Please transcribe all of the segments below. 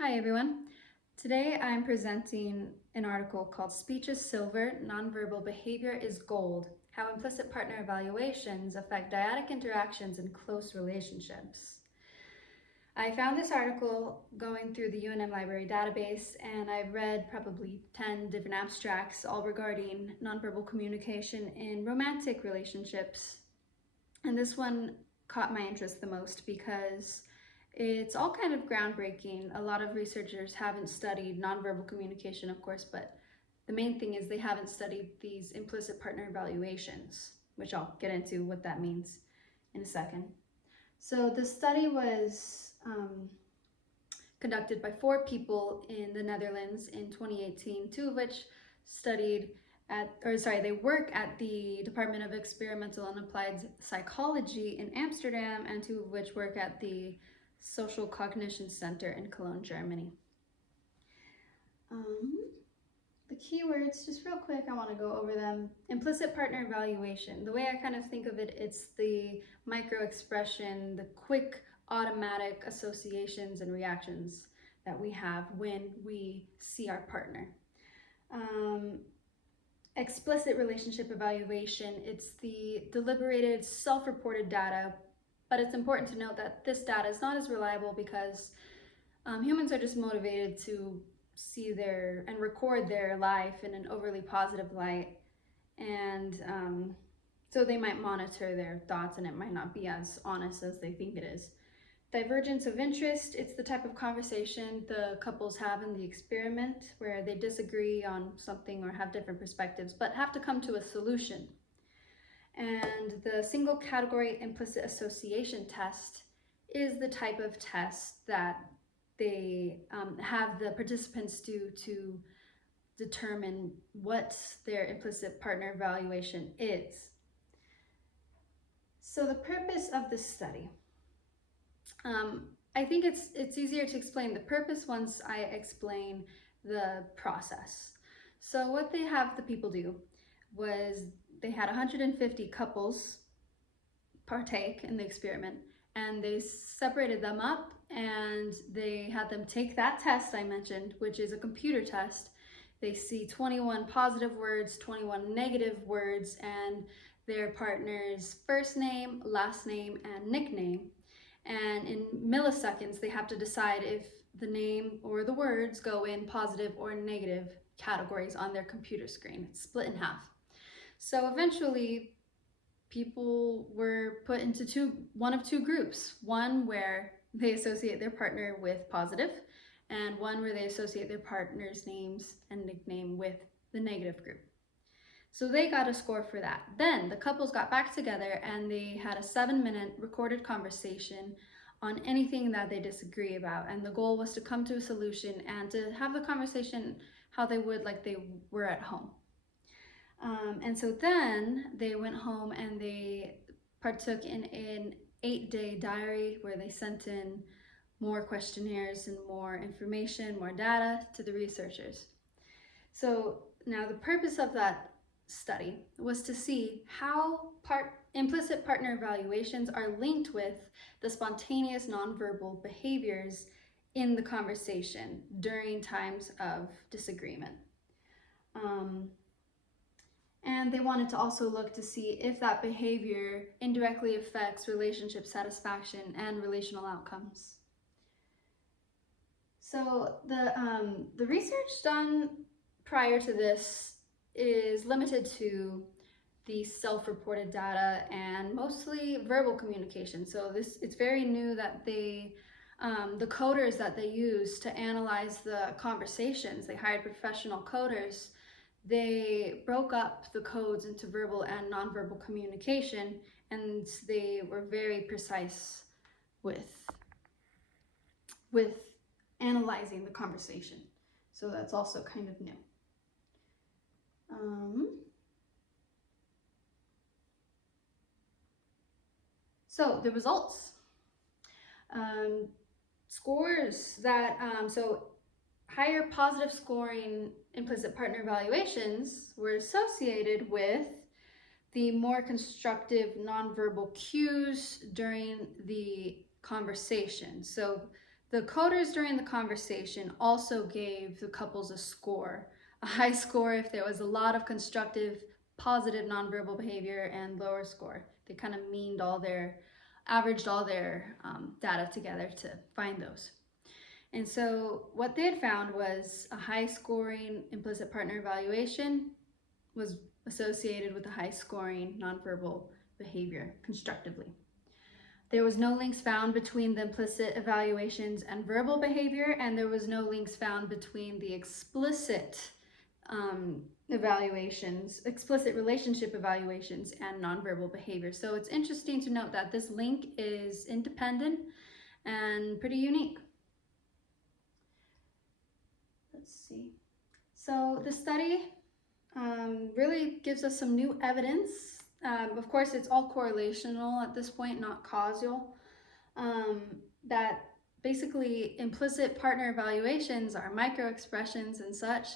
Hi everyone. Today I'm presenting an article called Speech is Silver, Nonverbal Behavior is Gold, How Implicit Partner Evaluations Affect Dyadic Interactions in Close Relationships. I found this article going through the UNM library database, and I've read probably 10 different abstracts all regarding nonverbal communication in romantic relationships. And this one caught my interest the most because it's all kind of groundbreaking. A lot of researchers haven't studied nonverbal communication, of course, but the main thing is they haven't studied these implicit partner evaluations, which I'll get into what that means in a second. So the study was conducted by 4 people in the Netherlands in 2018, 2 of which they work at the Department of Experimental and Applied Psychology in Amsterdam, and 2 of which work at the Social Cognition Center in Cologne, Germany. The keywords, just real quick, I want to go over them. Implicit partner evaluation. The way I kind of think of it, it's the micro expression, the quick automatic associations and reactions that we have when we see our partner. Explicit relationship evaluation, it's the deliberated self-reported data, but it's important to note that this data is not as reliable because humans are just motivated to see and record their life in an overly positive light, and so they might monitor their thoughts and it might not be as honest as they think it is. Divergence of interest, it's the type of conversation the couples have in the experiment where they disagree on something or have different perspectives but have to come to a solution. And the single category implicit association test is the type of test that they have the participants do to determine what their implicit partner evaluation is. So the purpose of this study. I think it's easier to explain the purpose once I explain the process. So what they have the people do was they had 150 couples partake in the experiment, and they separated them up and they had them take that test I mentioned, which is a computer test. They see 21 positive words, 21 negative words, and their partner's first name, last name, and nickname. And in milliseconds, they have to decide if the name or the words go in positive or negative categories on their computer screen. It's split in half. So eventually, people were put into one of 2 groups. One where they associate their partner with positive, and one where they associate their partner's names and nickname with the negative group. So they got a score for that. Then the couples got back together and they had a 7-minute recorded conversation on anything that they disagree about. And the goal was to come to a solution and to have the conversation how they would like they were at home. And so then they went home and they partook in an 8-day diary where they sent in more questionnaires and more information, more data to the researchers. So now the purpose of that study was to see how implicit partner evaluations are linked with the spontaneous nonverbal behaviors in the conversation during times of disagreement. And they wanted to also look to see if that behavior indirectly affects relationship satisfaction and relational outcomes. So the research done prior to this is limited to the self-reported data and mostly verbal communication. So it's very new that the coders that they use to analyze the conversations, they hired professional coders. They broke up the codes into verbal and nonverbal communication, and they were very precise with analyzing the conversation. So that's also kind of new. So the results. Scores that, so higher positive scoring implicit partner evaluations were associated with the more constructive nonverbal cues during the conversation. So The coders during the conversation also gave the couples a score, a high score if there was a lot of constructive, positive nonverbal behavior, and lower score. They kind of averaged all their data together to find those. And so what they had found was a high scoring implicit partner evaluation was associated with a high scoring nonverbal behavior constructively. There was no links found between the implicit evaluations and verbal behavior, and there was no links found between the explicit explicit relationship evaluations, and nonverbal behavior. So it's interesting to note that this link is independent and pretty unique. Let's see. So the study really gives us some new evidence. Of course, it's all correlational at this point, not causal. That basically implicit partner evaluations, our micro expressions and such,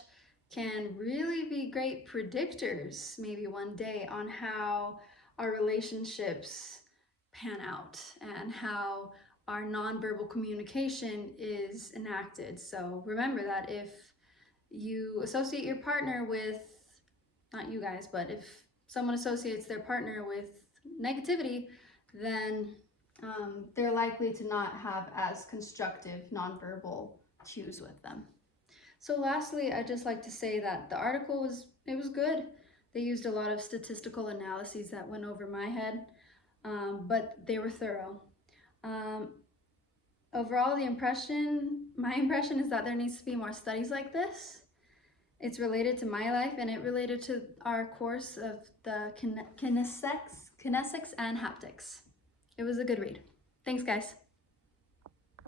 can really be great predictors maybe one day on how our relationships pan out and how our nonverbal communication is enacted. So remember that if you associate your partner with, not you guys, but if someone associates their partner with negativity, then they're likely to not have as constructive nonverbal cues with them. So lastly, I'd just like to say that the article was good. They used a lot of statistical analyses that went over my head, but they were thorough. Overall, my impression is that there needs to be more studies like this. It's related to my life, and it related to our course of the kinesics and haptics. It was a good read. Thanks, guys.